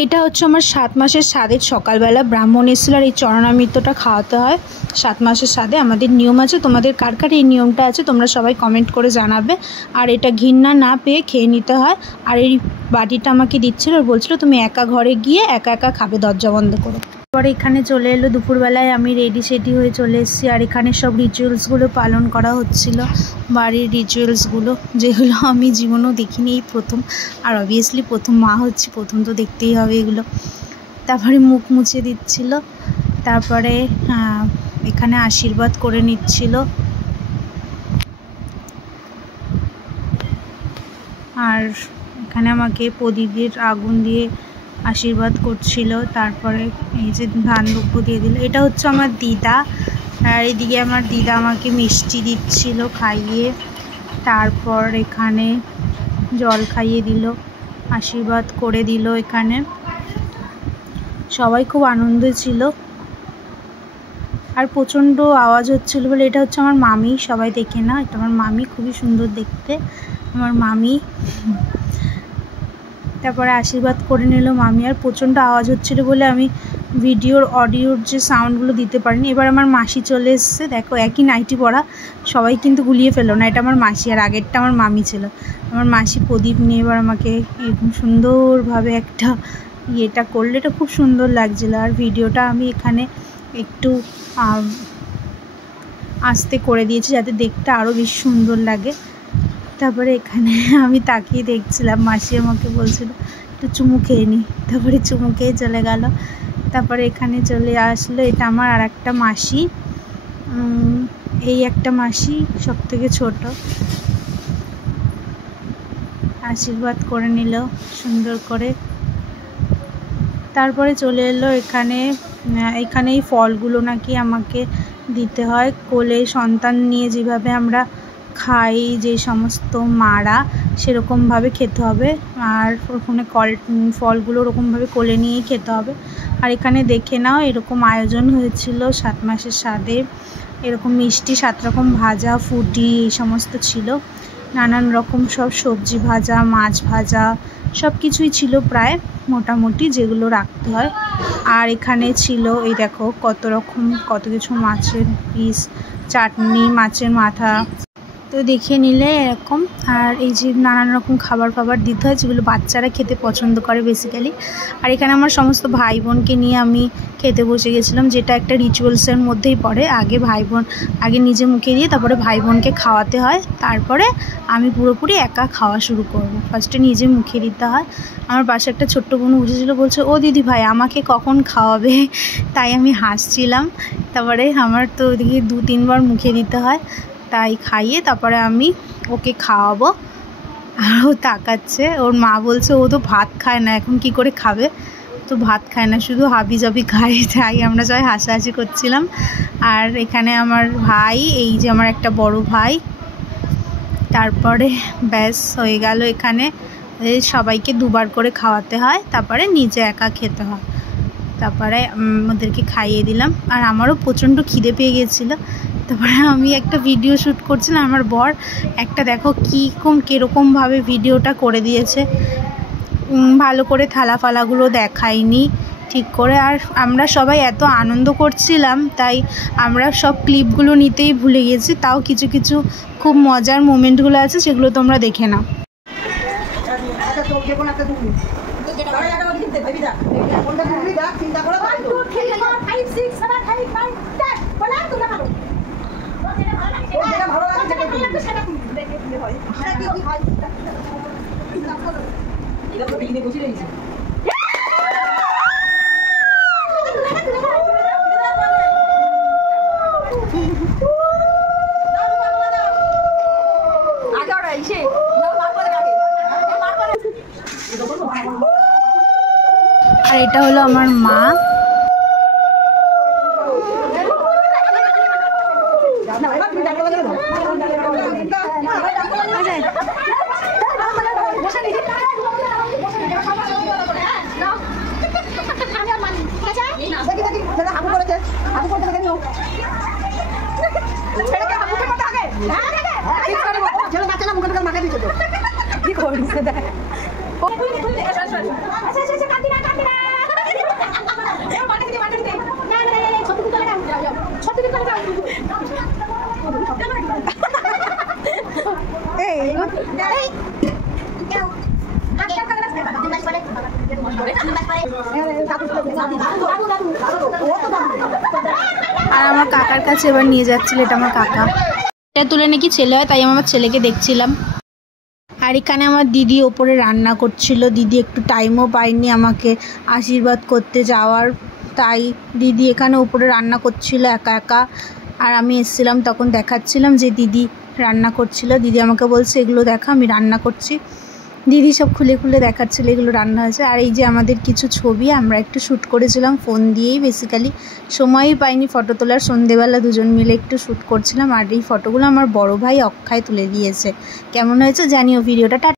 এটা হচ্ছে আমার 7 মাসের স্বাদের সকালবেলা ব্রাহ্মণ এসেছিল আর এই চরণামৃতটা খাওয়াতে হয় 7 মাসের স্বাদে। আমাদের নিয়ম আছে, তোমাদের কার কার এই নিয়মটা আছে তোমরা সবাই কমেন্ট করে জানাবে। আর এটা ঘৃণা না পেয়ে খেয়ে নিতে হয়। আর এই বাটিটা আমাকে দিচ্ছিল আর বলছিল তুমি একা ঘরে গিয়ে একা একা খাবে দরজা বন্ধ করে। পরে এখানে চলে এলো দুপুরবেলায়, আমি রেডি সেডি হয়ে চলে এসেছি। আর এখানে সব রিচুয়ালসগুলো পালন করা হচ্ছিল, বাড়ির রিচুয়ালসগুলো যেগুলো আমি জীবনেও দেখিনি, এই প্রথম। আর অবভিয়াসলি প্রথম মা হচ্ছে, প্রথম তো দেখতেই হবে এগুলো। তারপরে মুখ মুছে দিচ্ছিল, তারপরে এখানে আশীর্বাদ করে নিচ্ছিল। আর এখানে আমাকে প্রদীপের আগুন দিয়ে আশীর্বাদ করছিল। তারপরে এই যে ধান দ্রব্য দিয়ে দিল, এটা হচ্ছে আমার দিদা। আর এদিকে আমার দিদা আমাকে মিষ্টি দিচ্ছিল খাইয়ে। তারপর এখানে জল খাইয়ে দিল, আশীর্বাদ করে দিল। এখানে সবাই খুব আনন্দ ছিল আর প্রচণ্ড আওয়াজ হচ্ছিল বলে। এটা হচ্ছে আমার মামি, সবাই দেখে না, এটা আমার মামি, খুবই সুন্দর দেখতে আমার মামি। তারপরে আশীর্বাদ করে নিল মামি। আর প্রচণ্ড আওয়াজ হচ্ছিল বলে আমি অডিওর যে সাউন্ডগুলো দিতে পারিনি। এবার আমার মাসি চলে এসছে, দেখো একই নাইটি পরা, সবাই কিন্তু গুলিয়ে ফেললো না, এটা আমার মাসি আর আগেরটা আমার মামি ছিল। আমার মাসি প্রদীপ নিয়ে এবার আমাকে এরকম সুন্দরভাবে একটা ইয়েটা করলে, এটা খুব সুন্দর লাগছিলো। আর ভিডিওটা আমি এখানে একটু আস্তে করে দিয়েছি যাতে দেখতে আরও বেশি সুন্দর লাগে। তারপরে এখানে আমি তাকিয়ে দেখছিলাম, মাসি আমাকে বলছিল একটু চুমু খেয়ে নি, তারপরে চুমু খেয়ে চলে গেল। তারপরে এখানে চলে আসলো, এটা আমার আর একটা মাসি, এই একটা মাসি সব থেকে ছোট। আশীর্বাদ করে নিল সুন্দর করে। তারপরে চলে এলো এখানে এই ফলগুলো নাকি আমাকে দিতে হয়। কোলে সন্তান নিয়ে যেভাবে আমরা খাই যে সমস্ত মারা, সেরকমভাবে খেতে হবে। আর ওখানে ফলগুলো ওরকমভাবে কোলে নিয়েই খেতে হবে। আর এখানে দেখে নাও এরকম আয়োজন হয়েছিল 7 মাসের স্বাদে, এরকম মিষ্টি 7 রকম ভাজা, ফুটি এই সমস্ত ছিল, নানান রকম সব সবজি ভাজা, মাছ ভাজা, সব কিছুই ছিল প্রায় মোটামুটি যেগুলো রাখতে হয়। আর এখানে ছিল এই দেখো কত কিছু মাছের পিস, চাটনি, মাছের মাথা, তো দেখে নিলে এরকম। আর এই যে নানান রকম খাবার দিতে হয় যেগুলো বাচ্চারা খেতে পছন্দ করে বেসিক্যালি। আর এখানে আমার সমস্ত ভাই বোনকে নিয়ে আমি খেতে বসে গেছিলাম, যেটা একটা রিচুয়ালসের মধ্যেই পড়ে। আগে নিজে মুখে দিয়ে তারপরে ভাই বোনকে খাওয়াতে হয়, তারপরে আমি পুরোপুরি একা খাওয়া শুরু করব। ফার্স্টে নিজে মুখে দিতে হয়। আমার পাশে একটা ছোট্ট বোন উঠেছিল, বলছে ও দিদি ভাই আমাকে কখন খাওয়াবে, তাই আমি হাসছিলাম। তারপরে আমার তো ওদিকে 2-3 বার মুখে দিতে হয়, তাই খাইয়ে তারপরে আমি ওকে খাওয়াবো। আর ও তাকাচ্ছে, ওর মা বলছে ও তো ভাত খায় না, এখন কি করে খাবে, তো ভাত খায় না, শুধু হাবি জাবি খায়। তাই আমরা সবাই হাসাহাসি করছিলাম। আর এখানে আমার ভাই, এই যে আমার একটা বড় ভাই। তারপরে ব্যাস হয়ে গেল। এখানে সবাইকে 2 বার করে খাওয়াতে হয়, তারপরে নিজে একা খেতে হয়। তারপরে ওদেরকে খাইয়ে দিলাম। আর আমারও প্রচণ্ড খিদে পেয়ে গেছিলো। তারপরে আমি একটা ভিডিও শ্যুট করছিলাম, আমার বর একটা দেখো কীরকমভাবে ভিডিওটা করে দিয়েছে, ভালো করে থালা ফালাগুলো দেখায়নি ঠিক করে। আর আমরা সবাই এত আনন্দ করছিলাম, তাই আমরা সব ক্লিপগুলো নিতেই ভুলে গেছি। তাও কিছু কিছু খুব মজার মোমেন্টগুলো আছে, সেগুলো তোমরা দেখে নাও। আর এটা হলো আমার মা। কি করছিস? কাকার কাছে এবার নিয়ে যাচ্ছিল, এটা আমার কাকা। এটা তুলে নাকি ছেলে হয়, তাই আমার ছেলেকে দেখছিলাম। আর এখানে আমার দিদি ওপরে রান্না করছিল, দিদি একটু টাইমও পায়নি আমাকে আশীর্বাদ করতে যাওয়ার, তাই দিদি এখানে উপরে রান্না করছিল একা একা। আর আমি এসেছিলাম তখন দেখাচ্ছিলাম যে দিদি রান্না করছিল। দিদি আমাকে বলছে এগুলো দেখা, আমি রান্না করছি। দিদি সব খুলে খুলে দেখাচ্ছিল এগুলো রান্না হয়েছে। আর এই যে আমাদের কিছু ছবি আমরা একটু শ্যুট করেছিলাম ফোন দিয়েই, বেসিক্যালি সময়ই পাইনি ফটো তোলার। সন্ধেবেলা দুজন মিলে একটু শ্যুট করছিলাম। আর এই ফটোগুলো আমার বড় ভাই অক্ষয় তুলে দিয়েছে। কেমন হয়েছে জানিও ভিডিওটা।